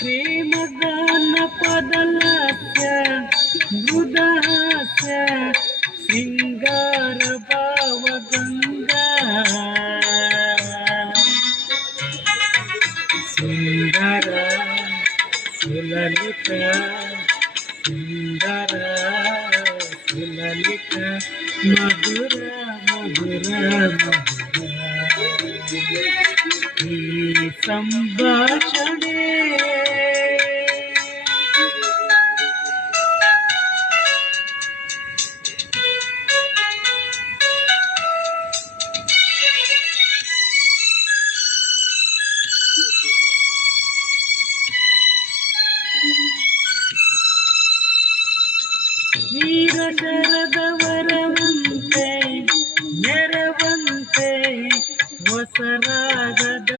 ಪ್ರೇಮಗಾನ ಪದಲಾಸ್ಯ ಮೃದಹಾಸ್ಯ ಸಿಂಗಾರ ಭಾವಗಂಗಾ ಸುಂದರ ಸುಲಲಿತ ಸುಂದರ ಸುಲಲಿತ ಮಧುರ ಮಧುರ ಮಧುರ ಈ ಸಂಭಾಷಣೆ ವೀರ ಶರದವರವಂತೆ ನೆರವಂತೆ ಹೊಸರಾಗದ